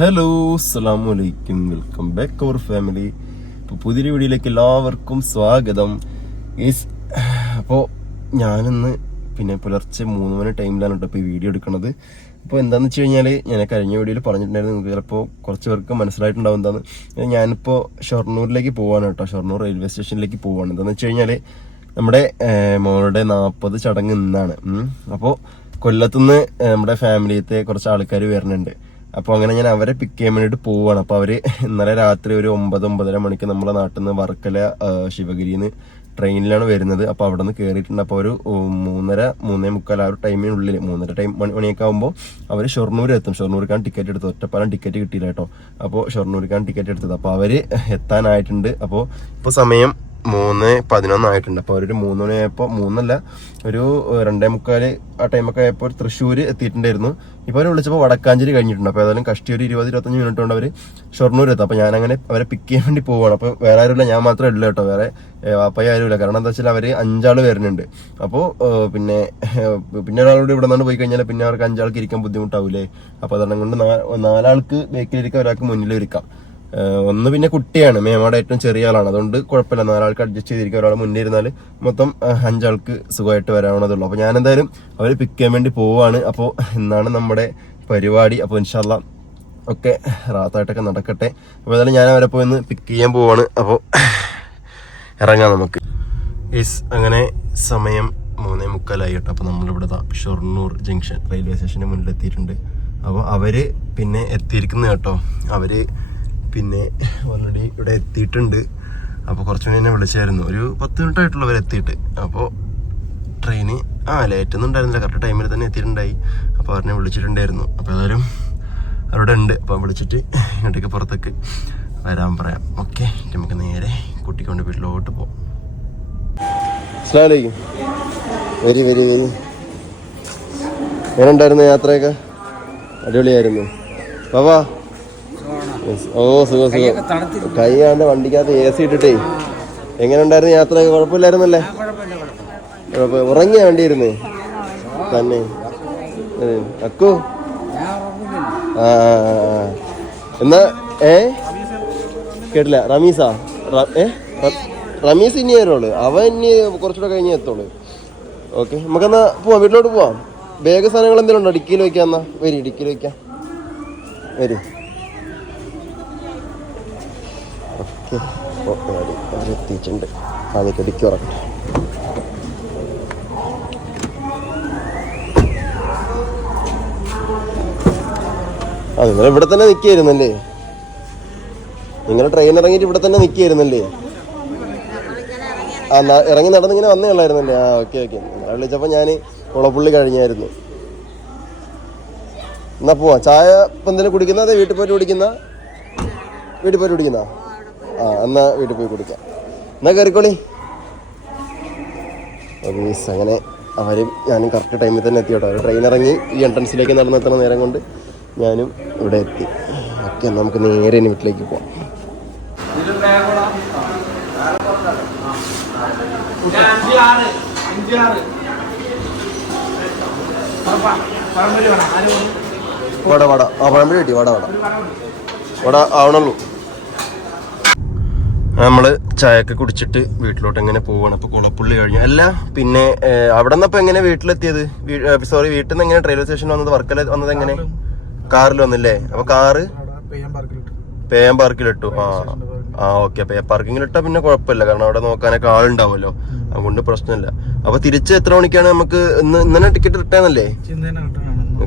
Hello അസ്സാം വലൈക്കും welcome back അവർ family ഇപ്പോൾ പുതിയ വീഡിയോയിലേക്ക് എല്ലാവർക്കും സ്വാഗതം. ഈസ് അപ്പോൾ ഞാനിന്ന് പിന്നെ പുലർച്ചെ മൂന്ന് മണി ടൈമിലാണ് കേട്ടോ ഇപ്പോൾ ഈ വീഡിയോ എടുക്കുന്നത് അപ്പോൾ എന്താണെന്ന് വെച്ച് കഴിഞ്ഞാൽ ഞാൻ കഴിഞ്ഞ വീഡിയോയിൽ പറഞ്ഞിട്ടുണ്ടായിരുന്നു നിങ്ങൾക്ക് ചിലപ്പോൾ കുറച്ച് പേർക്ക് മനസ്സിലായിട്ടുണ്ടാവും എന്താണ് ഞാനിപ്പോൾ ഷൊർണൂരിലേക്ക് പോവാണ് കേട്ടോ ഷൊർണൂർ റെയിൽവേ സ്റ്റേഷനിലേക്ക് പോവാണ്. എന്താണെന്ന് വെച്ച് കഴിഞ്ഞാൽ നമ്മുടെ മോളുടെ നാൽപ്പത് ചടങ്ങ് ഇന്നാണ്. അപ്പോൾ കൊല്ലത്തുനിന്ന് നമ്മുടെ ഫാമിലിയത്തെ കുറച്ച് ആൾക്കാർ വരുന്നുണ്ട്. അപ്പോൾ അങ്ങനെ ഞാൻ അവരെ പിക്ക് ചെയ്യാൻ വേണ്ടിയിട്ട് പോവുകയാണ് അപ്പോൾ അവർ ഇന്നലെ രാത്രി ഒരു ഒമ്പത് ഒമ്പതര മണിക്ക് നമ്മുടെ നാട്ടിൽ നിന്ന് വർക്കല ശിവഗിരിയിൽ നിന്ന് ട്രെയിനിലാണ് വരുന്നത്. അപ്പോൾ അവിടെ നിന്ന് കയറിയിട്ടുണ്ട് അപ്പോൾ ഒരു മൂന്നര മൂന്നേ മുക്കാൽ ആ ഒരു ടൈമിനുള്ളിൽ മൂന്നര ടൈം മണി മണിയൊക്കെ ആകുമ്പോൾ അവർ ഷൊർണൂർ എത്തും. ഷൊർണൂർക്കാണ് ടിക്കറ്റ് എടുത്തത്. ഒറ്റപ്പാലം ടിക്കറ്റ് കിട്ടിയില്ല കേട്ടോ. അപ്പോൾ ഷൊർണൂർക്കാണ് ടിക്കറ്റ് എടുത്തത്. അപ്പോൾ അവർ എത്താനായിട്ടുണ്ട്. അപ്പോൾ ഇപ്പോൾ സമയം മൂന്ന് പതിനൊന്നായിട്ടുണ്ട് അപ്പോൾ അവരൊരു മൂന്ന് മണിയായപ്പോൾ മൂന്നല്ല ഒരു രണ്ടേ മുക്കാൽ ആ ടൈമൊക്കെ ആയപ്പോൾ തൃശ്ശൂർ എത്തിയിട്ടുണ്ടായിരുന്നു. ഇപ്പോൾ അവർ വിളിച്ചപ്പോൾ വടക്കാഞ്ചേരി കഴിഞ്ഞിട്ടുണ്ട്. അപ്പോൾ ഏതായാലും കഷ്ടി ഒരു ഇരുപത് ഇരുപത്തഞ്ച് മിനിറ്റ് കൊണ്ട് അവർ ഷൊർണൂർ എത്തും. അപ്പോൾ ഞാൻ അങ്ങനെ അവരെ പിക്ക് ചെയ്യാൻ വേണ്ടി പോവുകയാണ് അപ്പോൾ വേറെ ആരുമില്ല. ഞാൻ മാത്രമേ ഉള്ളൂ കേട്ടോ. വേറെ വാപ്പയും ആരുമില്ല. കാരണം എന്താ വെച്ചാൽ അവർ അഞ്ചാൾ വരുന്നുണ്ട്. അപ്പോൾ പിന്നെ പിന്നെ ഒരാളോട് ഇവിടെ നിന്ന് പോയി കഴിഞ്ഞാൽ പിന്നെ അവർക്ക് അഞ്ചാൾക്ക് ഇരിക്കാൻ ബുദ്ധിമുട്ടാവില്ലേ അപ്പോൾ അതുകൊണ്ട് കൊണ്ട് നാലാൾക്ക് ബേക്കിലിരിക്കാം ഒരാൾക്ക് ഏഹ് ഒന്ന് പിന്നെ കുട്ടിയാണ്. മേമാടെ ഏറ്റവും ചെറിയ ആളാണ്. അതുകൊണ്ട് കുഴപ്പമില്ല. നാലാൾക്ക് അഡ്ജസ്റ്റ് ചെയ്തിരിക്കും ഒരാൾ മുന്നേ ഇരുന്നാൽ മൊത്തം അഞ്ചാൾക്ക് സുഖമായിട്ട് വരാവുന്നതുള്ളൂ അപ്പോൾ ഞാൻ എന്തായാലും അവരെ പിക്ക് ചെയ്യാൻ വേണ്ടി പോവാണ്. അപ്പോൾ ഇന്നാണ് നമ്മുടെ പരിപാടി. അപ്പോൾ ഇൻഷാല്ല ഒക്കെ റാത്തായിട്ടൊക്കെ നടക്കട്ടെ. അപ്പോൾ എന്തായാലും ഞാൻ അവരെ പോയി പിക്ക് ചെയ്യാൻ പോവാണ്. അപ്പോൾ ഇറങ്ങാം നമുക്ക്. യെസ് അങ്ങനെ സമയം മൂന്നേ മുക്കാലായി കേട്ടോ. അപ്പോൾ നമ്മളിവിടെ ഷൊർണൂർ ജംഗ്ഷൻ റെയിൽവേ സ്റ്റേഷന്റെ മുന്നിലെത്തിയിട്ടുണ്ട്. അപ്പോൾ അവർ പിന്നെ എത്തിയിരിക്കുന്നത് കേട്ടോ. അവർ പിന്നെ ഓൾറെഡി ഇവിടെ എത്തിയിട്ടുണ്ട്. അപ്പോൾ കുറച്ച് മുന്നേ എന്നെ വിളിച്ചായിരുന്നു. ഒരു പത്ത് മിനിറ്റ് ആയിട്ടുള്ളൂ എത്തിയിട്ട്. അപ്പോൾ ട്രെയിന് ആ ലേറ്റ് ഒന്നും ഉണ്ടായിരുന്നില്ല. കറക്റ്റ് ടൈമിൽ തന്നെ എത്തിയിട്ടുണ്ടായി. അപ്പോൾ അവരെ വിളിച്ചിട്ടുണ്ടായിരുന്നു. അപ്പോൾ ഏതായാലും അവിടെ ഉണ്ട്. അപ്പോൾ വിളിച്ചിട്ട് ഇങ്ങോട്ടേക്ക് പുറത്തേക്ക് വരാൻ പറയാം. ഓക്കെ നമുക്ക് നേരെ കുട്ടിക്കൊണ്ട് വീട്ടിലോട്ട് പോകാം അസ്ലാമലൈക്കും വരി വരി വരി. എങ്ങനെയുണ്ടായിരുന്നു യാത്രയൊക്കെ? അടിപൊളിയായിരുന്നു. Yes. ഓ സുഖം സുഖം. കൈയാണ്ട് വണ്ടിക്കകത്ത് എ സി ഇട്ടിട്ടേ. എങ്ങനെ ഉണ്ടായിരുന്നു യാത്രയൊക്കെ? കുഴപ്പമില്ലായിരുന്നല്ലേ? കുഴപ്പ- ഉറങ്ങിയ വണ്ടി ഇരുന്നേ? തന്നെ. അക്കു? ആ. എന്നാ ഏ? കേട്ടില്ല. റമീസാ? ഏ? റമീസ് ഇനി വരുള്ളൂ. അവൻ ഇനി കുറച്ചുകൂടെ കഴിഞ്ഞേ എത്തുള്ളൂ. ഓക്കെ. നമുക്കെന്നാ പോവാം. വീട്ടിലോട്ട് പോവാം. ബാഗ് സാധനങ്ങൾ എന്തെങ്കിലും ഉണ്ടോ? ഡിക്കിയിൽ വയ്ക്കാം എന്നാ. വരി ഡിക്കിയിൽ വയ്ക്കാം വരി. മതി അവരെത്തിയിട്ടുണ്ട് ആദ്യമൊക്കെ ഡിക്കി ഉറക്കട്ടെ ആ നിങ്ങൾ ഇവിടെ തന്നെ നിൽക്കായിരുന്നല്ലേ നിങ്ങൾ ട്രെയിൻ ഇറങ്ങിയിട്ട് ഇവിടെ തന്നെ നിൽക്കായിരുന്നല്ലേ ആ ഇറങ്ങി നടന്നിങ്ങനെ വന്നേ ഉള്ളായിരുന്നല്ലേ? ആ ഓക്കെ ഓക്കെ നിങ്ങളെ വിളിച്ചപ്പോൾ ഞാൻ കുളപ്പുള്ളി കഴിഞ്ഞായിരുന്നു. എന്നാ പോവാ. ചായ ഇപ്പം എന്തെങ്കിലും കുടിക്കുന്ന? അതെ വീട്ടിൽ പോയിട്ട് കുടിക്കുന്ന? വീട്ടിൽ പോയിട്ട് കുടിക്കുന്ന? ആ എന്നാ വീട്ടിൽ പോയി കുടിക്കാം. എന്നാ കയറിക്കോളി. ഓഫീസ് അങ്ങനെ അവരും ഞാനും കറക്റ്റ് ടൈമിൽ തന്നെ എത്തി കേട്ടോ അവർ ട്രെയിൻ ഇറങ്ങി ഈ എൻട്രൻസിലേക്ക് നടന്നെത്തുന്ന നേരം കൊണ്ട് ഞാനും ഇവിടെ എത്തി. ഓക്കെ നമുക്ക് നേരെ ഇനി വീട്ടിലേക്ക് പോവാം. വട വട. ആ പഴമ്പഴി കിട്ടി വട വട. വട ആവണുള്ളൂ. നമ്മൾ ചായയൊക്കെ കുടിച്ചിട്ട് വീട്ടിലോട്ട് എങ്ങനെ പോവാണ്. അപ്പൊ കുളപ്പുള്ളി കഴിഞ്ഞു. അല്ല പിന്നെ അവിടെ നിന്നപ്പോ എങ്ങനെ വീട്ടിലെത്തിയത്? സോറി വീട്ടിൽ നിന്ന് എങ്ങനെ റെയിൽവേ സ്റ്റേഷൻ വന്നത്? വർക്കല വന്നത് എങ്ങനെ? കാറിൽ വന്നില്ലേ? അപ്പൊ കാറ്? പേയം പാർക്കിലിട്ടു. ആ ആ ഓക്കെ പേ പാർക്കിങ്ങിലിട്ടാൽ പിന്നെ കുഴപ്പമില്ല. കാരണം അവിടെ നോക്കാനൊക്കെ ആളുണ്ടാവുമല്ലോ അതുകൊണ്ട് പ്രശ്നമില്ല. അപ്പൊ തിരിച്ച് എത്ര മണിക്കാണ് നമുക്ക് ഇന്ന് ഇന്നലെ ടിക്കറ്റ് റിട്ടേണല്ലേ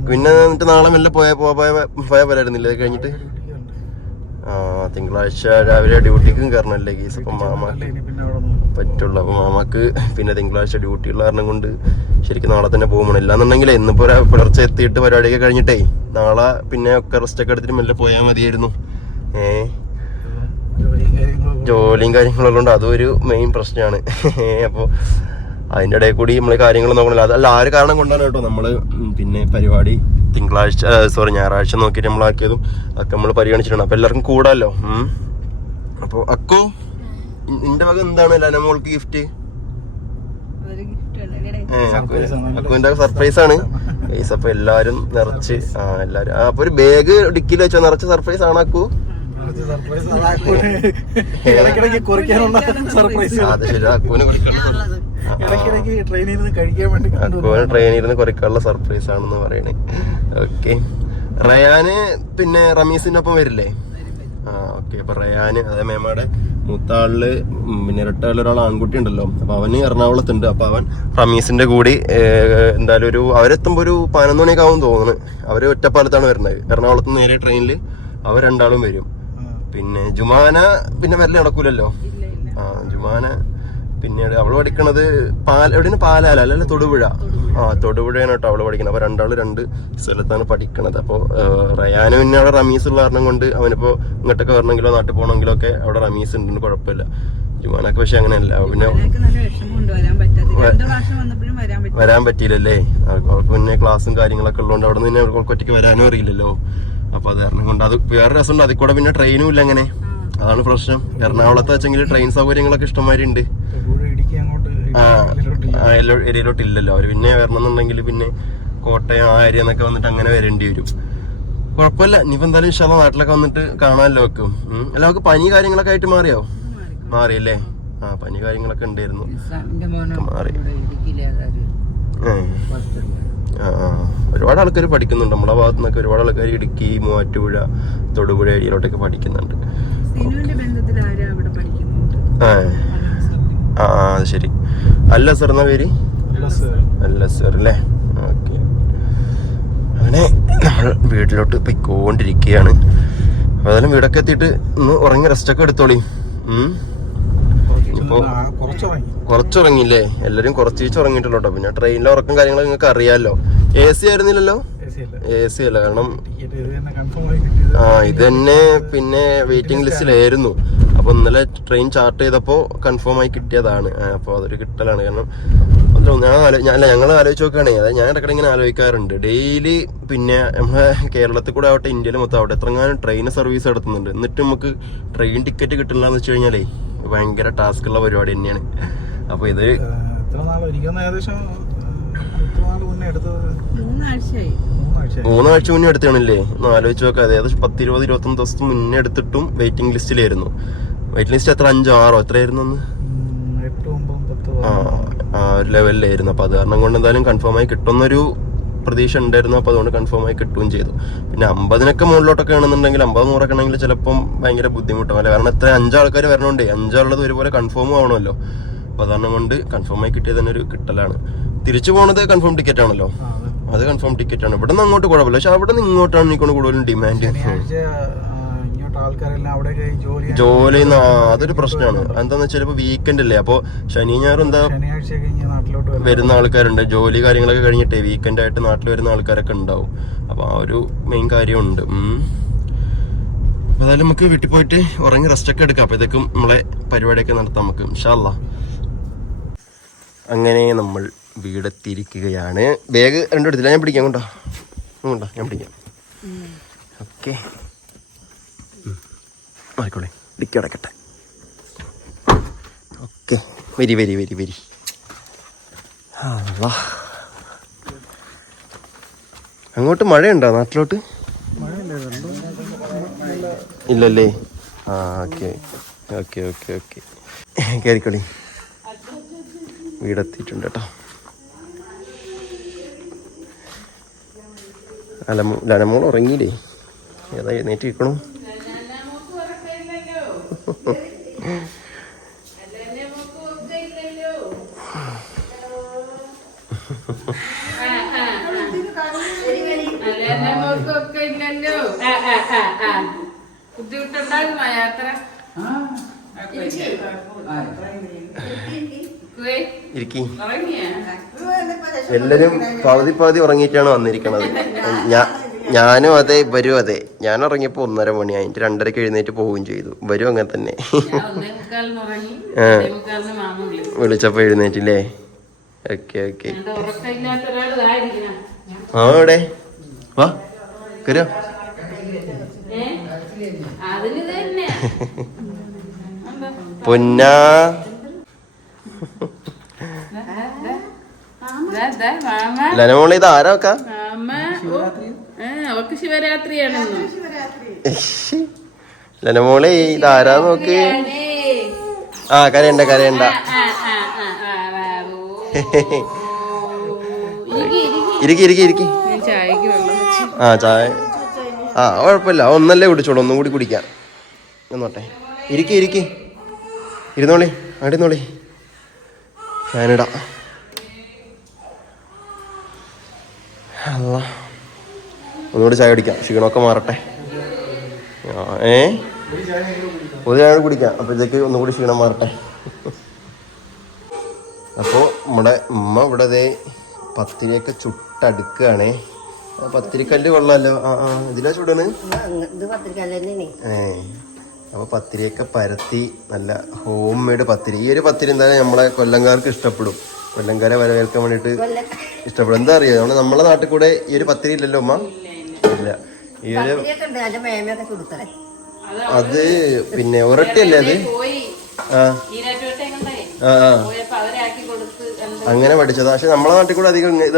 പിന്നെ എന്നിട്ട് നാളെ മെല്ലെ പോയ പോയ പോയ പോലായിരുന്നില്ല കഴിഞ്ഞിട്ട്? തിങ്കളാഴ്ച രാവിലെ ഡ്യൂട്ടിക്കും കയറണല്ലേ കേസ് അപ്പം മാമ പറ്റുള്ളൂ. അപ്പം മാമാക്ക് പിന്നെ തിങ്കളാഴ്ച ഡ്യൂട്ടി ഉള്ള കാരണം കൊണ്ട് ശരിക്കും നാളെ തന്നെ പോകുമ്പോൾ ഇല്ലാന്നുണ്ടെങ്കിൽ ഇന്നിപ്പോ ഒരു പുലർച്ചെ എത്തിയിട്ട് പരിപാടിയൊക്കെ കഴിഞ്ഞിട്ടേ നാളെ പിന്നെ ഒക്കെ റെസ്റ്റ് ഒക്കെ എടുത്തിട്ട് മെല്ലെ പോയാൽ മതിയായിരുന്നു. ഏ? ജോലിയും കാര്യങ്ങളും കൊണ്ട് അതും ഒരു മെയിൻ പ്രശ്നമാണ്. അപ്പോൾ അതിന്റെ ഇടയിൽ കൂടി നമ്മൾ കാര്യങ്ങൾ നോക്കണില്ല. അതല്ല ആ ഒരു കാരണം കൊണ്ടാണ് കേട്ടോ നമ്മൾ പിന്നെ പരിപാടി തിങ്കളാഴ്ച സോറി ഞായറാഴ്ച നോക്കിയിട്ട് നമ്മളാക്കിയതും ഒക്കെ നമ്മൾ പരിഗണിച്ചിട്ടുണ്ട്. അപ്പോൾ എല്ലാവർക്കും കൂടാമല്ലോ അപ്പോൾ അക്കു നിന്റെ വക എന്താണ് ഗിഫ്റ്റ് gift? ആണ്. എടേ, അക്കുവിന്റെ സർപ്രൈസ് ആണ്. പൈസ അപ്പൊ എല്ലാരും നിറച്ച് ആ എല്ലാരും അപ്പൊ ഒരു ബാഗ് ഡിക്കിൽ വെച്ചോ? നിറച്ച് സർപ്രൈസ് ആണ് അക്കു? അക്കുവിന് കുറിക്കാനുള്ള സർപ്രൈസ് അത് ശരി അക്കൂന് കൊടുക്കണം ഇടയ്ക്കിടയ്ക്ക് ട്രെയിനിൽ നിന്ന് കഴിക്കാൻ വേണ്ടി അക്കുവിന് ട്രെയിനിൽ നിന്ന് കുറയ്ക്കാനുള്ള സർപ്രൈസ് ആണെന്ന് പറയണേ. ഓക്കെ. റയാന് പിന്നെ റമീസിന്റെ ഒപ്പം വരില്ലേ? ആ ഓക്കെ. അപ്പൊ റയാന് അതെ മേമയുടെ മൂത്താളിൽ പിന്നെ ഇരട്ടാളിൽ ഒരാൾ ആൺകുട്ടി ഉണ്ടല്ലോ. അപ്പൊ അവന് എറണാകുളത്തുണ്ട്. അപ്പൊ അവൻ റമീസിന്റെ കൂടി എന്തായാലും ഒരു അവരെത്തുമ്പോ ഒരു പതിനൊന്ന് മണിയൊക്കെ ആവും തോന്നുന്നു. അവർ ഒറ്റപ്പാലത്താണ് വരുന്നത്. എറണാകുളത്ത് നേരെ ട്രെയിനിൽ അവർ രണ്ടാളും വരും. പിന്നെ ജുമാന പിന്നെ വരൽ നടക്കൂലല്ലോ? ആ ജുമാന പിന്നീട് അവൾ പഠിക്കണത് പാല എവിടെയാണ്? പാലാല അല്ലെ? തൊടുപുഴ. ആ തൊടുപുഴയാണ് കേട്ടോ അവൾ പഠിക്കണത്. അപ്പൊ രണ്ടാൾ രണ്ട് സ്ഥലത്താണ് പഠിക്കണത്. അപ്പൊ റയാനും പിന്നെ അവിടെ റമീസ് ഉള്ള കാരണം കൊണ്ട് അവനിപ്പോ ഇങ്ങോട്ടൊക്കെ വരണമെങ്കിലോ നാട്ടിൽ പോകണമെങ്കിലോ ഒക്കെ അവിടെ റമീസ് ഉണ്ട്. കുഴപ്പമില്ല. ജുമാനൊക്കെ പക്ഷെ അങ്ങനെയല്ല. പിന്നെ വരാൻ പറ്റിയില്ലല്ലേ? അവർക്ക് പിന്നെ ക്ലാസ്സും കാര്യങ്ങളൊക്കെ ഉള്ളതുകൊണ്ട് അവിടെ നിന്ന് അവർക്ക് ഒറ്റയ്ക്ക് വരാനും അറിയില്ലല്ലോ. അപ്പൊ അത് കാരണം കൊണ്ട് അത് വേറെ രസമുണ്ട്. അതിൽ കൂടെ പിന്നെ ട്രെയിനും ഇല്ല അങ്ങനെ. അതാണ് പ്രശ്നം. എറണാകുളത്ത് വെച്ചെങ്കിൽ ട്രെയിൻ സൗകര്യങ്ങളൊക്കെ ഇഷ്ടംമാതിരി ഉണ്ട് ആ. ഏരിയയിലോട്ട് ഇല്ലല്ലോ അവർ പിന്നെ വരണമെന്നുണ്ടെങ്കിൽ പിന്നെ കോട്ടയം ആ ഏരിയ എന്നൊക്കെ വന്നിട്ട് അങ്ങനെ വരേണ്ടി വരും. കുഴപ്പമില്ല. ഇനിയിപ്പോ എന്തായാലും ഇഷ്ടമുള്ള നാട്ടിലൊക്കെ വന്നിട്ട് കാണാമല്ലോ വെക്കും അല്ല അവർക്ക് പനി കാര്യങ്ങളൊക്കെ ആയിട്ട് മാറിയോ? മാറിയല്ലേ? ആ പനി കാര്യങ്ങളൊക്കെ ഉണ്ടായിരുന്നു. മാറി. ഏ. ഒരുപാട് ആൾക്കാർ പഠിക്കുന്നുണ്ട്. നമ്മുടെ ഭാഗത്തു നിന്നൊക്കെ ഒരുപാട് ആൾക്കാർ ഇടുക്കി മൂവാറ്റുപുഴ തൊടുപുഴ ഏരിയയിലോട്ടൊക്കെ പഠിക്കുന്നുണ്ട്. സിനുവിന്റെ ബന്ധത്തിൽ ആരാ അവിടെ പഠിക്കുന്നുണ്ട്? ആ അത് ശരി. അല്ല സർ എന്നാ പേര്? അല്ല സർ. അല്ല സർ അല്ലേ? ഓക്കെ. അങ്ങനെ നമ്മൾ വീട്ടിലോട്ട് പൊയ്ക്കൊണ്ടിരിക്കുകയാണ്. അപ്പൊ അതെല്ലാം വീടൊക്കെ എത്തിയിട്ട് ഒന്ന് ഉറങ്ങി റെസ്റ്റൊക്കെ എടുത്തോളി. ഉം. കുറച്ചുറങ്ങില്ലേ എല്ലാരും കുറച്ച് വെച്ച് ഉറങ്ങിയിട്ടുള്ളൂ കേട്ടോ പിന്നെ ട്രെയിനിലെ ഉറക്കം കാര്യങ്ങളൊക്കെ നിങ്ങൾക്ക് അറിയാലോ. എ സി ആയിരുന്നില്ലല്ലോ? എ സി അല്ല. കാരണം ആ ഇത് തന്നെ പിന്നെ വെയിറ്റിംഗ് ലിസ്റ്റിലായിരുന്നു അപ്പൊ ഇന്നലെ ട്രെയിൻ ചാർട്ട് ചെയ്തപ്പോ കൺഫേം ആയി കിട്ടിയതാണ്. അപ്പോൾ അപ്പൊ അതൊരു കിട്ടലാണ്. കാരണം ഞാൻ ഞാൻ ഞങ്ങൾ ആലോചിച്ച് നോക്കുകയാണെങ്കിൽ അതായത് ഞാൻ ഇടയ്ക്കിടെ ഇങ്ങനെ ആലോചിക്കാറുണ്ട്. ഡെയിലി പിന്നെ നമ്മളെ കേരളത്തിൽ കൂടെ ആവട്ടെ ഇന്ത്യയിൽ മൊത്തം ആവട്ടെ എത്രങ്ങാനും ട്രെയിൻ സർവീസ് നടത്തുന്നുണ്ട്. എന്നിട്ട് നമുക്ക് ട്രെയിൻ ടിക്കറ്റ് കിട്ടില്ല എന്ന് വെച്ച് കഴിഞ്ഞാലേ ഭയങ്കര ടാസ്ക് ഉള്ള പരിപാടി തന്നെയാണ്. അപ്പൊ ഇത് എത്ര നാൾ? എനിക്കൊന്ന് ഏകദേശം ആ, മുന്നേ എടുത്തത്? മൂന്നാഴ്ചയായി. മൂന്നാഴ്ച മൂന്നാഴ്ച മുന്നേ എടുത്താണല്ലേ ഒന്ന് ആലോചിച്ച് നോക്കാം ഏകദേശം പത്ത് ഇരുപത് ഇരുപത്തൊന്ന് ദിവസം മുന്നേ എടുത്തിട്ടും വെയിറ്റിംഗ് ലിസ്റ്റിലായിരുന്നു വെയിറ്റിംഗ് ലിസ്റ്റ് എത്ര? അഞ്ചോ ആറോ? എത്രയായിരുന്നു അന്ന്? ആ ആ ഒരു ലെവലിലായിരുന്നു അപ്പൊ അത് കാരണം കൊണ്ട് എന്തായാലും കൺഫേം ആയി കിട്ടുന്നൊരു പ്രതീക്ഷ ഉണ്ടായിരുന്നു. അപ്പോൾ അതുകൊണ്ട് കൺഫേം ആയി കിട്ടുകയും ചെയ്തു. പിന്നെ അമ്പതിനൊക്കെ മുകളിലോട്ടൊക്കെ ആണെന്നുണ്ടെങ്കിൽ അമ്പത് നൂറൊക്കെ ആണെങ്കിൽ ചിലപ്പം ഭയങ്കര ബുദ്ധിമുട്ടാവും. അല്ലെ? കാരണം എത്ര അഞ്ചാൾക്കാർ വരണോണ്ടേ അഞ്ചാളുള്ളത് ഒരുപോലെ കൺഫേം ആവണമല്ലോ. അപ്പൊ അതാണ് കൊണ്ട് കൺഫേം ആയി കിട്ടിയത് തന്നെ ഒരു കിട്ടലാണ്. തിരിച്ചു പോണത് കൺഫേം ടിക്കറ്റ് ആണല്ലോ. അത്. കൺഫേം ടിക്കറ്റ് ആണ്. ഇവിടെ നിന്ന് അങ്ങോട്ട് കുഴപ്പമില്ല. പക്ഷെ അവിടെ നിന്ന് ഇങ്ങോട്ടാണ് എനിക്കൊണ്ട് കൂടുതലും ഡിമാൻഡ് ആൾക്കാരെല്ലാം ജോലി ജോലി അതൊരു പ്രശ്നമാണ്. എന്താന്ന് വെച്ചാൽ ഇപ്പൊ വീക്കെൻഡ് അല്ലേ? അപ്പൊ ശനി ഞാൻ എന്താ നാട്ടിലോട്ട് വരും വരുന്ന ആൾക്കാരുണ്ട്. ജോലി കാര്യങ്ങളൊക്കെ കഴിഞ്ഞിട്ടേ വീക്കെൻഡ് ആയിട്ട് നാട്ടിൽ വരുന്ന ആൾക്കാരൊക്കെ ഉണ്ടാവും. അപ്പൊ ആ ഒരു മെയിൻ കാര്യമുണ്ട്. ഏതായാലും നമുക്ക് വീട്ടിൽ പോയിട്ട് ഉറങ്ങി റെസ്റ്റ് ഒക്കെ എടുക്കാം. അപ്പോഴത്തേക്കും നമ്മളെ പരിപാടിയൊക്കെ നടത്താം നമുക്ക്. ഇൻഷാല്ല അങ്ങനെ നമ്മൾ വീടെത്തിയിരിക്കുകയാണ്. ബാഗ് രണ്ടും എടുത്തില്ല. ഞാൻ പിടിക്കാം. കൊണ്ടോ കൊണ്ടോ ഞാൻ പിടിക്കാം. ഓക്കെ. ആയിക്കോളെ. ഡിക്കി അടക്കട്ടെ. ഓക്കെ. വരി വരി വരി വരി. അള്ളാ. അങ്ങോട്ട് മഴയുണ്ടോ നാട്ടിലോട്ട്? ഇല്ലല്ലേ? ആ ഓക്കെ. Okay okay okay. കയറിക്കോളി വീടെത്തിയിട്ടുണ്ട് കേട്ടോ. അലമോ ലനമോൾ ഉറങ്ങിയില്ലേ? ഏതാ എഴുന്നേറ്റ് നിൽക്കണു ഒക്കെ ഇല്ലല്ലോ ആ, ആ, ആ, ആ. ബുദ്ധിമുട്ടുണ്ടായിരുന്നോ യാത്ര? എല്ലാരും പകുതി പകുതി ഉറങ്ങിയിട്ടാണ് വന്നിരിക്കണത്. ഞാൻ ഞാനും അതെ ഇവരും അതെ. ഞാൻ ഉറങ്ങിയപ്പോ ഒന്നര മണി ആയിട്ട് രണ്ടരക്ക് എഴുന്നേറ്റ് പോവുകയും ചെയ്തു. ഇവരും അങ്ങനെ തന്നെ. വിളിച്ചപ്പോ എഴുന്നേറ്റില്ലേ? Okay okay. ആ എവിടെ? വാ കരോ പൊന്നാ. ലനമോളെ ഇത് ആരാ വെക്കാ? ഇത് അവക്ക് ശിവരാത്രിയാണ്. ലനമോളെ ഇതാരാ നോക്ക്? ആ കരയണ്ട കരയണ്ട. ഇരിക്കി ഇരിക്കി ഇരിക്കി ഞാൻ ചായക്ക് വെള്ളം വെച്ച് ആ ചായ. ആ കുഴപ്പമില്ല. ഒന്നല്ലേ കുടിച്ചോളൂ. ഒന്നും കൂടി കുടിക്കാം. എന്നോട്ടെ ഇരിക്കി ഇരിക്കി. ഇരുന്നോളി. അടിന്നോളി ഫാനിടാം അല്ല ഒന്നുകൂടി ചായ കുടിക്കാം. ക്ഷീണമൊക്കെ മാറട്ടെ. ഏ? ഒരു ചായ കൂടി കുടിക്കാം. അപ്പോഴത്തേക്ക് ഒന്നുകൂടി ക്ഷീണം മാറട്ടെ. അപ്പോൾ നമ്മുടെ ഉമ്മ ഇവിടെ ദേ പത്തിരിയൊക്കെ ചുട്ടടുക്കുകയാണേ. പത്തിരിക്കല്ല് കൊള്ളാലോ ആ ആ ഇതിലാ ചൂടാണ്? ഏ അപ്പൊ പത്തിരിയൊക്കെ പരത്തി നല്ല ഹോം മെയ്ഡ് പത്തിരി. ഈ ഒരു പത്തിരി എന്തായാലും നമ്മളെ കൊല്ലംകാർക്ക് ഇഷ്ടപ്പെടും. കൊല്ലംകാരെ വരവേൽക്കാൻ വേണ്ടിട്ട് ഇഷ്ടപ്പെടും. എന്താ അറിയോ? നമ്മുടെ നമ്മളെ നാട്ടിൽ കൂടെ ഈ ഒരു പത്തിരി ഇല്ലല്ലോ ഉമ്മ? ഇല്ല. ഈ ഒരു അത് പിന്നെ ഉരട്ടിയല്ലേ അത്? ആ. ആ എന്താ അങ്ങനെ പഠിച്ചതാ. പക്ഷെ നമ്മളെ നാട്ടിൽ കൂടെ അധികം ഇങ്ങ-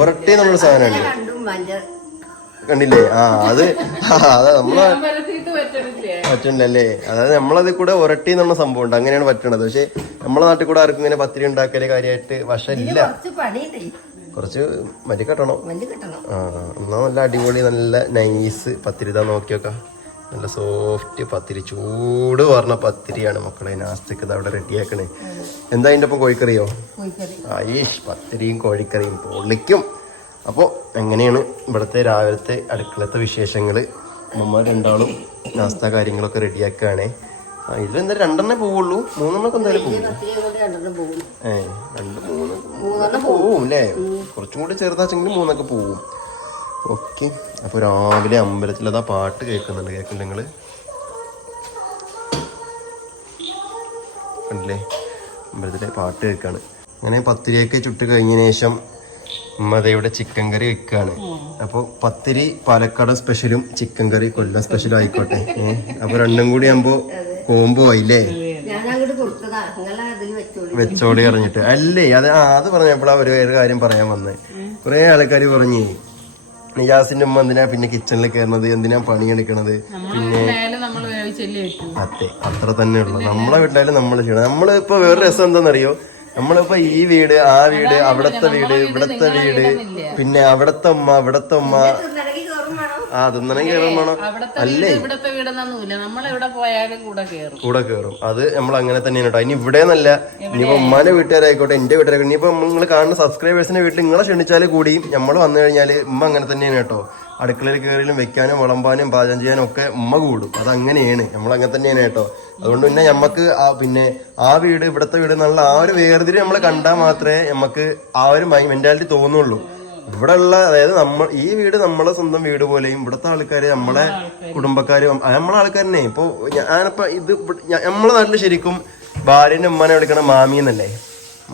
ഉരട്ടി നമ്മുടെ സാധനമാണ് കണ്ടില്ലേ? ആ അത് അതാ നമ്മളെ പറ്റണില്ലല്ലേ? അതായത് നമ്മളതിൽ കൂടെ ഉരട്ടി എന്നുള്ള സംഭവം ഉണ്ട്. അങ്ങനെയാണ് പറ്റണത്. പക്ഷെ നമ്മളെ നാട്ടിൽ കൂടെ ആർക്കും ഇങ്ങനെ പത്തിരി ഉണ്ടാക്കൽ കാര്യമായിട്ട് വശമില്ല. കുറച്ച് മഞ്ഞ് കിട്ടണം. ആ എന്നാ നല്ല അടിപൊളി നല്ല നൈസ് പത്തിരിതാ നോക്കിയൊക്കെ. നല്ല സോഫ്റ്റ് പത്തിരി ചൂട് പറഞ്ഞ പത്തിരിയാണ് മക്കളെ. നാസ്തിക്ക് അവിടെ റെഡിയാക്കണേ എന്താ അതിന്റെ ഒപ്പം കോഴിക്കറിയോ? കോഴിക്കറി. ആയിഷ് പത്തിരിയും കോഴിക്കറിയും പൊള്ളിക്കും. അപ്പോൾ എങ്ങനെയാണ് ഇവിടുത്തെ രാവിലത്തെ അടുക്കളത്തെ വിശേഷങ്ങൾ നമ്മൾ രണ്ടാളും നാസ്ത കാര്യങ്ങളൊക്കെ റെഡിയാക്കുകയാണേ ഇതിലെന്താ രണ്ടെണ്ണേ പോവുള്ളൂ. മൂന്നെണ്ണൊക്കെ എന്തായാലും പോകും പത്തിരി കൊണ്ട് രണ്ടെണ്ണം പോകും ഏ രണ്ട് മൂന്ന് മൂന്നെണ്ണം പോവും. അല്ലേ കുറച്ചും കൂടി ചെറുതാച്ചെങ്കിൽ മൂന്നൊക്കെ പോവും. ഓക്കെ. അപ്പോൾ രാവിലെ അമ്പലത്തിൽ അതാ പാട്ട് കേൾക്കുന്നുണ്ട്. കേൾക്കുന്നുണ്ട് നിങ്ങൾ കണ്ടില്ലേ? അമ്പലത്തിലെ പാട്ട് കേൾക്കാണ്. അങ്ങനെ പത്തിരിയൊക്കെ ചുട്ട് കഴിഞ്ഞതിന് ശേഷം ഉമ്മതയുടെ ചിക്കൻ കറി വെക്കുകയാണ് അപ്പോൾ പത്തിരി പാലക്കാട് സ്പെഷ്യലും ചിക്കൻ കറി കൊല്ലം സ്പെഷ്യലും ആയിക്കോട്ടെ. അപ്പോൾ രണ്ടും കൂടി ആകുമ്പോൾ കോംബോ ആയില്ലേ? വെച്ചോടി അറിഞ്ഞിട്ട് അല്ലേ? അത് ആ അത് പറഞ്ഞപ്പോഴാ ഒരു വേറെ കാര്യം പറയാൻ വന്നേ. കുറെ ആൾക്കാർ പറഞ്ഞേ നിജാസിന്റെ ഉമ്മ എന്തിനാ പിന്നെ കിച്ചണിൽ കയറുന്നത് എന്തിനാ പണിയെടുക്കണത്? പിന്നെ അതെ അത്ര തന്നെ ഉള്ളു. നമ്മളെ വീട്ടിലായാലും നമ്മൾ ചെയ്യണം. നമ്മളിപ്പോ വേറെ രസം എന്താണെന്നറിയോ? നമ്മളിപ്പോ ഈ വീട് ആ വീട് അവിടത്തെ വീട് ഇവിടത്തെ വീട് പിന്നെ അവിടത്തെ ഉമ്മ ഇവിടത്തെ ഉമ്മ ആ തിന്നണം കയറും വേണം. വീട് ഇവിടത്തെ വീടെന്നൊന്നുമില്ല. നമ്മളെവിടെ പോയാലും കൂടെ കേറും. കൂടെ കയറും അത് നമ്മൾ അങ്ങനെ തന്നെയാണ് കേട്ടോ. ഇനി ഇവിടെ നല്ല ഇനിയിപ്പോ ഉമ്മാന്റെ വീട്ടുകാരായിക്കോട്ടെ എന്റെ വീട്ടുകാരായിക്കോട്ടെ. ഇനിയിപ്പോ നിങ്ങൾ കാണുന്ന സബ്സ്ക്രൈബേഴ്സിന്റെ വീട്ടിൽ നിങ്ങളെ ക്ഷണിച്ചാൽ കൂടിയും നമ്മൾ വന്നു കഴിഞ്ഞാൽ ഉമ്മ അങ്ങനെ തന്നെയാണ് കേട്ടോ. അടുക്കളയിൽ കയറിയും വെക്കാനും വിളമ്പാനും പാചകം ചെയ്യാനും ഒക്കെ ഉമ്മ കൂടും. അത് അങ്ങനെയാണ് നമ്മൾ അങ്ങനെ തന്നെയാണ് കേട്ടോ. അതുകൊണ്ട് പിന്നെ നമുക്ക് ആ പിന്നെ ആ വീട് ഇവിടത്തെ വീട് എന്നുള്ള ആ ഒരു വേർതിരി നമ്മൾ കണ്ടാൽ മാത്രമേ നമുക്ക് ആ ഒരു മെന്റാലിറ്റി തോന്നുള്ളൂ. ഇവിടെ ഉള്ള അതായത് നമ്മൾ ഈ വീട് നമ്മളെ സ്വന്തം വീട് പോലെയും ഇവിടുത്തെ ആൾക്കാര് നമ്മളെ കുടുംബക്കാര് നമ്മളെ ആൾക്കാർ തന്നെ ഇപ്പൊ ഞാനിപ്പോ ഇത് നമ്മളെ നാട്ടിൽ ശരിക്കും ഭാര്യന്റെ ഉമ്മനെ വിളിക്കണ മാമി എന്നല്ലേ?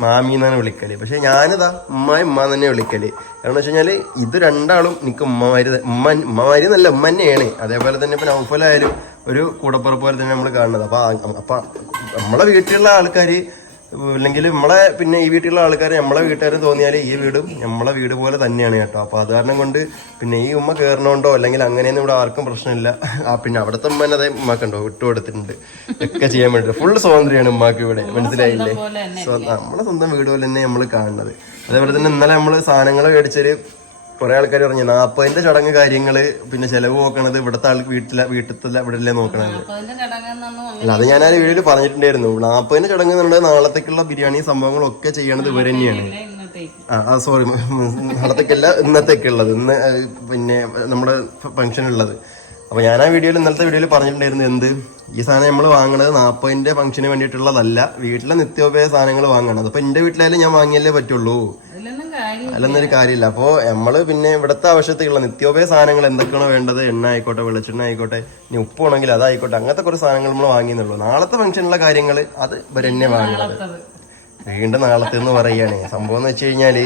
മാമി എന്നാണ് വിളിക്കൽ. പക്ഷെ ഞാനിതാ ഉമ്മ ഉമ്മ തന്നെ വിളിക്കൽ. കാരണം വെച്ച് കഴിഞ്ഞാൽ ഇത് രണ്ടാളും എനിക്ക് ഉമ്മമാര് ഉമ്മ ഉമ്മമാര് നല്ല ഉമ്മ തന്നെയാണ്. അതേപോലെ തന്നെ ഇപ്പൊ നൗഫലായാലും ഒരു കൂടപ്പുറ പോലെ തന്നെ നമ്മൾ കാണുന്നത്. അപ്പൊ അപ്പൊ നമ്മളെ വീട്ടിലുള്ള ആൾക്കാര് അല്ലെങ്കിൽ നമ്മളെ പിന്നെ ഈ വീട്ടിലുള്ള ആൾക്കാർ നമ്മളെ വീട്ടുകാർ തോന്നിയാൽ ഈ വീടും നമ്മളെ വീട് പോലെ തന്നെയാണ് കേട്ടോ. അപ്പോൾ അത് കാരണം കൊണ്ട് പിന്നെ ഈ ഉമ്മ കയറണോണ്ടോ അല്ലെങ്കിൽ അങ്ങനെയൊന്നും ഇവിടെ ആർക്കും പ്രശ്നമില്ല. ആ പിന്നെ അവിടുത്തെ ഉമ്മനെ അതേ ഉമ്മക്കുണ്ടോ വിട്ടു കൊടുത്തിട്ടുണ്ട്. ഒക്കെ ചെയ്യാൻ വേണ്ടി ഫുൾ സ്വാതന്ത്ര്യമാണ് ഉമ്മാക്ക് ഇവിടെ. മനസ്സിലായില്ലേ? നമ്മളെ സ്വന്തം വീട് പോലെ തന്നെ നമ്മൾ കാണുന്നത്. അതേപോലെ തന്നെ ഇന്നലെ നമ്മൾ സാധനങ്ങൾ മേടിച്ചൊരു കുറെ ആൾക്കാർ പറഞ്ഞു നാപ്പതിന്റെ ചടങ്ങ് കാര്യങ്ങൾ പിന്നെ ചെലവ് നോക്കണത് ഇവിടത്തെ ആൾക്ക് വീട്ടിലെ വീട്ടിലെ ഇവിടെ അല്ലേ നോക്കണത് അല്ല അത് ഞാൻ ആ വീഡിയോയിൽ പറഞ്ഞിട്ടുണ്ടായിരുന്നു. നാപ്പതിന്റെ ചടങ്ങ് എന്നുള്ളത് നാളത്തേക്കുള്ള ബിരിയാണി സംഭവങ്ങളൊക്കെ ചെയ്യണത് ഇവർ തന്നെയാണ്. ആ സോറി നാളത്തേക്കല്ല ഇന്നത്തേക്കുള്ളത്. ഇന്ന് പിന്നെ നമ്മുടെ ഫംഗ്ഷൻ ഉള്ളത് അപ്പൊ ഞാൻ ആ വീഡിയോയിൽ ഇന്നലത്തെ വീഡിയോയിൽ പറഞ്ഞിട്ടുണ്ടായിരുന്നു എന്ത്? ഈ സാധനം നമ്മൾ വാങ്ങണത് നാപ്പതിന്റെ ഫംഗ്ഷന് വേണ്ടിയിട്ടുള്ളതല്ല. വീട്ടിലെ നിത്യോപയോഗ സാധനങ്ങൾ വാങ്ങണം. അപ്പൊ എന്റെ വീട്ടിലായാലും ഞാൻ വാങ്ങിയല്ലേ പറ്റുള്ളൂ. അല്ലെന്നൊരു കാര്യമില്ല. അപ്പോ നമ്മൾ പിന്നെ ഇവിടുത്തെ ആവശ്യത്തിലുള്ള നിത്യോപയോഗ സാധനങ്ങൾ എന്തൊക്കെയാണോ വേണ്ടത്? എണ്ണ ആയിക്കോട്ടെ വെളിച്ചെണ്ണ ആയിക്കോട്ടെ ഇനി ഉപ്പാണെങ്കിൽ അതായിക്കോട്ടെ അങ്ങനത്തെ കുറച്ച് സാധനങ്ങൾ നമ്മൾ വാങ്ങിയെന്നുള്ളൂ. നാളത്തെ ഫംഗ്ഷനുള്ള കാര്യങ്ങൾ അത് ഇവരെന്നെ വാങ്ങുന്നത് വീണ്ടും നാളത്തെ എന്ന് പറയുകയാണ്. സംഭവം എന്ന് വെച്ച് കഴിഞ്ഞാൽ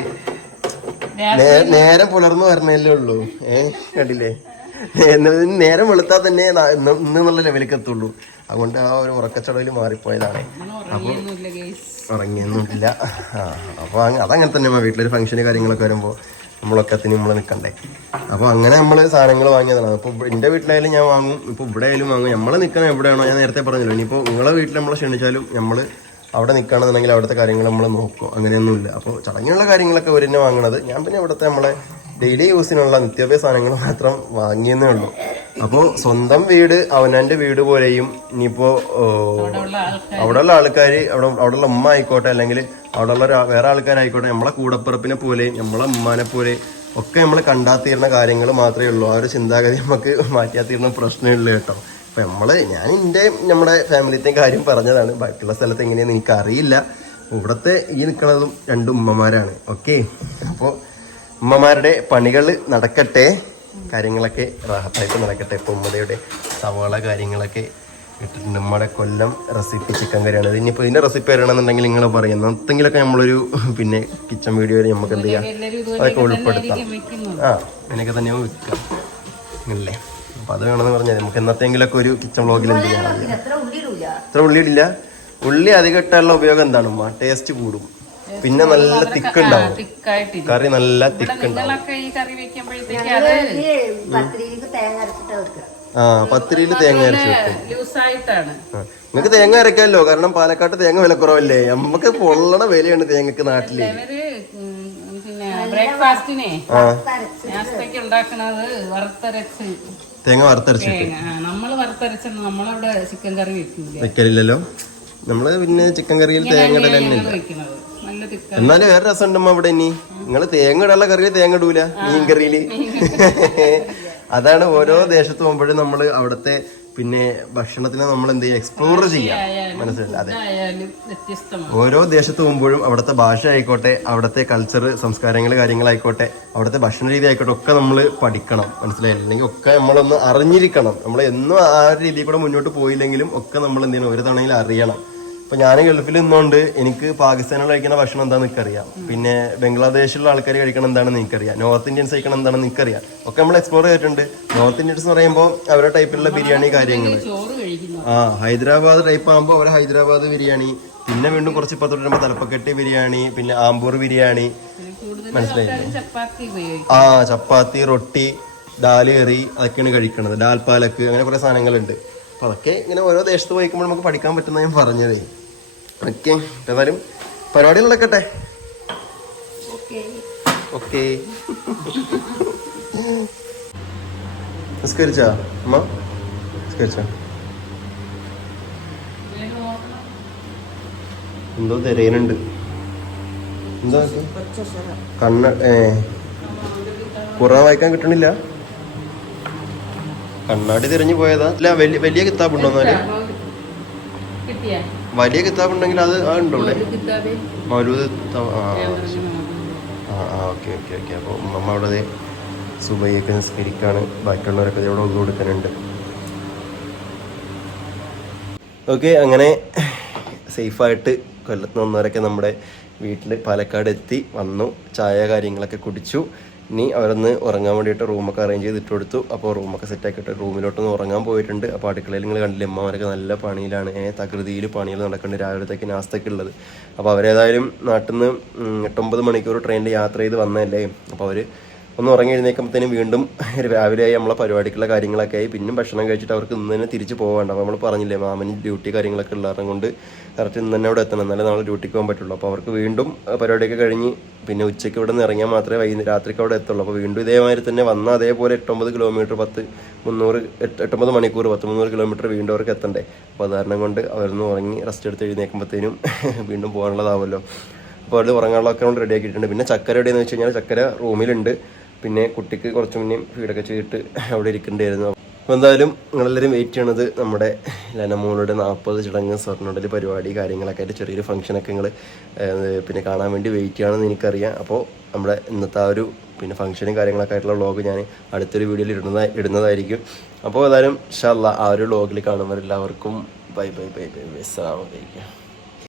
നേരം പുലർന്നു വരണല്ലേ ഉള്ളൂ. ഏഹ് കണ്ടില്ലേ? നേരം വെളുത്താൽ തന്നെ ഇന്നുള്ള ലെവലിലേക്ക് എത്തുള്ളൂ. അതുകൊണ്ട് ആ ഒരു ഉറക്കച്ചടവിൽ മാറിപ്പോയതാണ്. അപ്പൊ ഉറങ്ങിയൊന്നുമില്ല അപ്പോൾ അതങ്ങനെ തന്നെ വീട്ടിലൊരു ഫംഗ്ഷന് കാര്യങ്ങളൊക്കെ വരുമ്പോ നമ്മളൊക്കത്തിന് നമ്മൾ നിൽക്കണ്ടേ അപ്പോൾ അങ്ങനെ നമ്മൾ സാധനങ്ങൾ വാങ്ങിയതാണ്. അപ്പോൾ എന്റെ വീട്ടിലായാലും ഞാൻ വാങ്ങും. ഇപ്പോൾ ഇവിടെ ആയാലും വാങ്ങും. നമ്മൾ നിൽക്കണം എവിടെയാണോ ഞാൻ നേരത്തെ പറഞ്ഞല്ലോ. ഇനിയിപ്പോൾ നിങ്ങളെ വീട്ടിൽ നമ്മളെ ക്ഷണിച്ചാലും നമ്മൾ അവിടെ നിൽക്കുകയാണെന്നുണ്ടെങ്കിൽ അവിടുത്തെ കാര്യങ്ങൾ നമ്മൾ നോക്കും. അങ്ങനെയൊന്നുമില്ല. അപ്പോൾ ചടങ്ങിനുള്ള കാര്യങ്ങളൊക്കെ ഒരു തന്നെ വാങ്ങണത്. ഞാൻ പിന്നെ ഇവിടുത്തെ നമ്മളെ ഡെയിലി യൂസിനുള്ള നിത്യോപയോഗ സാധനങ്ങൾ മാത്രം വാങ്ങിയെന്നേ ഉള്ളൂ. അപ്പോൾ സ്വന്തം വീട് അവനാന്റെ വീട് പോലെയും ഇനിയിപ്പോൾ അവിടെയുള്ള ആൾക്കാർ അവിടെ അവിടെയുള്ള ഉമ്മ ആയിക്കോട്ടെ അല്ലെങ്കിൽ അവിടെയുള്ള ഉള്ള വേറെ ആൾക്കാരായിക്കോട്ടെ നമ്മളെ കൂടപ്പിറപ്പിനെ പോലെ നമ്മളെ ഉമ്മാനെ പോലെ ഒക്കെ നമ്മൾ കണ്ടാത്തീരുന്ന കാര്യങ്ങൾ മാത്രമേ ഉള്ളൂ. ആ ഒരു ചിന്താഗതി നമുക്ക് മാറ്റാത്തീരുന്ന പ്രശ്നമുള്ളൂ കേട്ടോ. അപ്പൊ നമ്മൾ ഞാൻ എന്റെ നമ്മുടെ ഫാമിലിത്തെ കാര്യം പറഞ്ഞതാണ്. ബാക്കിയുള്ള സ്ഥലത്ത് എങ്ങനെയാന്ന് എനിക്ക് അറിയില്ല ഇവിടത്തെ ഈ നിൽക്കുന്നതും രണ്ട് ഉമ്മമാരാണ്. ഓക്കെ? അപ്പോൾ ഉമ്മമാരുടെ പണികൾ നടക്കട്ടെ കാര്യങ്ങളൊക്കെ റാഹത്തായിട്ട് നടക്കട്ടെ. ഇപ്പൊ ഉമ്മതയുടെ സവാള കാര്യങ്ങളൊക്കെ ഇട്ടിട്ടുണ്ട്. നമ്മുടെ കൊല്ലം റെസിപ്പി ചിക്കൻ കറിയാണ്. ഇത് ഇനിയിപ്പോൾ ഇതിന്റെ റെസിപ്പി അറിയണമെന്നുണ്ടെങ്കിൽ നിങ്ങൾ പറയുന്നു എന്തെങ്കിലുമൊക്കെ നമ്മളൊരു പിന്നെ കിച്ചൺ വീഡിയോയിൽ നമുക്ക് എന്ത് ചെയ്യാം? അതൊക്കെ ഉൾപ്പെടുത്താം. ആ അങ്ങനെയൊക്കെ തന്നെ വിൽക്കാം അല്ലേ അപ്പോൾ അത് വേണമെന്ന് പറഞ്ഞാൽ നമുക്ക് എന്നത്തെങ്കിലൊക്കെ ഒരു കിച്ചൺ വ്ളോഗിൽ എന്ത് ചെയ്യാം? അത്ര ഉള്ളി ഇടില്ല ഉള്ളി അധികം ഇട്ടാലുള്ള ഉപയോഗം എന്താണ്? ടേസ്റ്റ് കൂടും. പിന്നെ നല്ല തിക്ക് ഉണ്ടാവും കറി നല്ല തിക്ക് ഉണ്ടാവും ആ പത്തിരിയിൽ തേങ്ങ അരച്ച് വെക്കും. ലൂസായിട്ടാണ്. നിങ്ങൾക്ക് തേങ്ങ അരക്കാമല്ലോ കാരണം പാലക്കാട്ട് തേങ്ങ വില കുറവല്ലേ. നമുക്ക് പൊള്ളണ വിലയാണ് തേങ്ങക്ക് നാട്ടിൽ. പിന്നെ ബ്രേക്ക്ഫാസ്റ്റിനെ ഉണ്ടാക്കണത് വറുത്തരച്ച്. തേങ്ങ ആ, നമ്മൾ വറുത്തരച്ചു നമ്മളവിടെ ചിക്കൻ കറി വെക്കില്ലല്ലോ വെക്കലില്ലല്ലോ? നമ്മൾ പിന്നെ ചിക്കൻ കറിയിൽ തേങ്ങ ഇടൽ തന്നെ ഇല്ല. എന്നാലും വേറെ രസം ഉണ്ടമ്മ അവിടെ ഇനി. നിങ്ങൾ തേങ്ങ ഇടാനുള്ള കറിയിൽ തേങ്ങ ഇടൂല മീൻ കറിയിൽ അതാണ് ഓരോ ദേശത്ത് പോകുമ്പോഴും നമ്മൾ അവിടുത്തെ പിന്നെ ഭക്ഷണത്തിനെ നമ്മൾ എന്ത് ചെയ്യുക എക്സ്പ്ലോർ ചെയ്യാം. മനസ്സിലായില്ല? അതെ. ഓരോ ദേശത്ത് പോകുമ്പോഴും അവിടുത്തെ ഭാഷ ആയിക്കോട്ടെ അവിടുത്തെ കൾച്ചർ സംസ്കാരങ്ങൾ കാര്യങ്ങളായിക്കോട്ടെ അവിടുത്തെ ഭക്ഷണ രീതി ആയിക്കോട്ടെ ഒക്കെ നമ്മൾ പഠിക്കണം. മനസ്സിലായില്ല? അല്ലെങ്കിൽ ഒക്കെ നമ്മളൊന്ന് അറിഞ്ഞിരിക്കണം. നമ്മൾ എന്നും ആ രീതിയിൽ കൂടെ മുന്നോട്ട് പോയില്ലെങ്കിലും ഒക്കെ നമ്മൾ എന്ത് ചെയ്യണം? ഒരു തവണയിൽ അറിയണം. ഇപ്പൊ ഞാൻ ഗൾഫിൽ നിന്നുകൊണ്ട് എനിക്ക് പാകിസ്ഥാനിൽ കഴിക്കുന്ന ഭക്ഷണം എന്താണെന്ന് എനിക്കറിയാം. പിന്നെ ബംഗ്ലാദേശിലുള്ള ആൾക്കാർ കഴിക്കണം എന്താണെന്ന് എനിക്കറിയാം. നോർത്ത് ഇന്ത്യൻസ് കഴിക്കണം എന്താണെന്ന് എനിക്കറിയാം. ഒക്കെ നമ്മൾ എക്സ്പ്ലോർ ചെയ്തിട്ടുണ്ട്. നോർത്ത് ഇന്ത്യൻസ് എന്ന് പറയുമ്പോൾ അവരുടെ ടൈപ്പിലുള്ള ബിരിയാണി കാര്യങ്ങൾ ആ ഹൈദരാബാദ് ടൈപ്പ് ആകുമ്പോൾ അവർ ഹൈദരാബാദ് ബിരിയാണി പിന്നെ വീണ്ടും കുറച്ച് ഇപ്പത്തോട്ട് വരുമ്പോൾ തലപ്പക്കെട്ടി ബിരിയാണി പിന്നെ ആമ്പൂർ ബിരിയാണി. മനസ്സിലായില്ലേ? ആ ചപ്പാത്തി റൊട്ടി ഡാൽ കറി അതൊക്കെയാണ് കഴിക്കുന്നത് ദാൽ പാലക്ക് അങ്ങനെ കുറേ സാധനങ്ങളുണ്ട്. അപ്പൊ അതൊക്കെ ഇങ്ങനെ ഓരോ ദേശത്ത് പോയിക്കുമ്പോൾ നമുക്ക് പഠിക്കാൻ പറ്റുന്ന ഞാൻ പറഞ്ഞതേ. ഓക്കെ ഏതായാലും പരിപാടികൾ നടക്കട്ടെ? ഓക്കെ. നിസ്കരിച്ചാ അമ്മ? നിസ്കരിച്ചാ? എന്തോ തിരയനുണ്ട് എന്താ? കണ്ണ ഏ. ഖുറാൻ വായിക്കാൻ കിട്ടണില്ല. കണ്ണാടി തിരഞ്ഞു പോയതാ. അല്ല വലിയ വലിയ കിതാബ് ഉണ്ടോ എന്നാൽ? കിട്ടിയ? വലിയ കിതാബ് ഉണ്ടെങ്കിൽ അത് ഉണ്ടോ ഇവിടെ മൗലൂദ് ആ ആ ഓക്കെ ഓക്കെ ഓക്കെ. അപ്പോൾ നമ്മ അവിടെ സുബൈയൊക്കെ നിസ്കരിക്കാണ്. ബാക്കിയുള്ളവരൊക്കെ ഇവിടെ ഒന്ന് കൊടുക്കാനുണ്ട് ഓക്കെ അങ്ങനെ സേഫായിട്ട് കൊല്ലത്ത് വന്നവരൊക്കെ നമ്മുടെ വീട്ടിൽ പാലക്കാട് എത്തി വന്നു ചായ കാര്യങ്ങളൊക്കെ കുടിച്ചു. ഇനി അവരൊന്ന് ഉറങ്ങാൻ വേണ്ടിയിട്ട് റൂമൊക്കെ അറേഞ്ച് ചെയ്തിട്ട് കൊടുത്തു. അപ്പോൾ റൂമൊക്കെ സെറ്റ് ആക്കിയിട്ട് റൂമിലോട്ടൊന്ന് ഉറങ്ങാൻ പോയിട്ടുണ്ട്. അപ്പോൾ അടുക്കളയിൽ നിങ്ങൾ കണ്ടില്ലേ അമ്മമാരൊക്കെ നല്ല പണിയിലാണ്. തകൃതിയിൽ പണികൾ നടക്കേണ്ട രാവിലത്തേക്ക് നാസ്തയ്ക്ക് ഉള്ളത്. അപ്പോൾ അവരേതായാലും നാട്ടിൽ നിന്ന് എട്ടൊമ്പത് മണിക്കൂർ ട്രെയിനിൽ യാത്ര ചെയ്ത് വന്നതല്ലേ? അപ്പോൾ അവർ ഒന്ന് ഉറങ്ങി എഴുന്നേക്കുമ്പോഴത്തേനും വീണ്ടും രാവിലെ ആയി നമ്മളെ പരിപാടിക്കുള്ള കാര്യങ്ങളൊക്കെ ആയി. പിന്നെ ഭക്ഷണം കഴിച്ചിട്ട് അവർക്ക് ഇന്ന് തന്നെ തിരിച്ച് പോകേണ്ട അപ്പോൾ നമ്മൾ പറഞ്ഞില്ലേ മാമന് ഡ്യൂട്ടി കാര്യങ്ങളൊക്കെ ഉള്ള കാരണം കൊണ്ട് കറക്റ്റ് ഇന്ന് തന്നെ അവിടെ എത്തണം. എന്നാലേ നമ്മൾ ഡ്യൂട്ടിക്ക് പോകാൻ പറ്റുള്ളൂ. അപ്പോൾ അവർക്ക് വീണ്ടും പരിപാടിയൊക്കെ കഴിഞ്ഞ് പിന്നെ ഉച്ചയ്ക്ക് ഇവിടെ നിന്ന് ഇറങ്ങിയാൽ മാത്രമേ വൈകുന്നേരം രാത്രിക്ക് അവിടെ എത്തുള്ളൂ. അപ്പോൾ വീണ്ടും ഇതേമാതിരി തന്നെ വന്ന അതേപോലെ എട്ടൊമ്പത് കിലോമീറ്റർ പത്ത് മുന്നൂറ് എട്ട് എട്ടൊമ്പത് മണിക്കൂർ പത്ത് മുന്നൂറ് കിലോമീറ്റർ വീണ്ടും അവർക്ക് എത്തണ്ടേ? അപ്പോൾ അതാരണം കൊണ്ട് അവരൊന്ന് ഉറങ്ങി റെസ്റ്റ് എടുത്ത് എഴുന്നേക്കുമ്പോഴത്തേനും വീണ്ടും പോകാനുള്ളതാവുമല്ലോ. അപ്പോൾ അവർ ഉറങ്ങാനുള്ളതൊക്കെ നമ്മൾ റെഡി ആക്കിയിട്ടുണ്ട്. പിന്നെ ചക്കര എവിടെയെന്ന് വെച്ച് കഴിഞ്ഞാൽ ചക്കര റൂമിലുണ്ട്. പിന്നെ കുട്ടിക്ക് കുറച്ച് മുന്നേ ഫീഡൊക്കെ ചെയ്തിട്ട് അവിടെ ഇരിക്കേണ്ടിയായിരുന്നു അപ്പോൾ എന്തായാലും നിങ്ങളെല്ലാവരും വെയിറ്റ് ചെയ്യണത് നമ്മുടെ ലനമോളുടെ നാൽപ്പത് ചടങ്ങ് സ്വർണോടൽ പരിപാടി കാര്യങ്ങളൊക്കെ ആയിട്ട് ചെറിയൊരു ഫംഗ്ഷനൊക്കെ നിങ്ങൾ പിന്നെ കാണാൻ വേണ്ടി വെയിറ്റ് ചെയ്യണമെന്ന് എനിക്കറിയാം. അപ്പോൾ നമ്മുടെ ഇന്നത്തെ ആ ഒരു പിന്നെ ഫംഗ്ഷനും കാര്യങ്ങളൊക്കെ ആയിട്ടുള്ള വ്ളോഗ് ഞാൻ അടുത്തൊരു വീഡിയോയിൽ ഇടുന്ന ഇടുന്നതായിരിക്കും. അപ്പോൾ ഏതായാലും ഷല്ല ആ ഒരു വ്ളോഗിൽ കാണുന്നവരെല്ലാവർക്കും bye bye bye bye bye അലൈക്കും.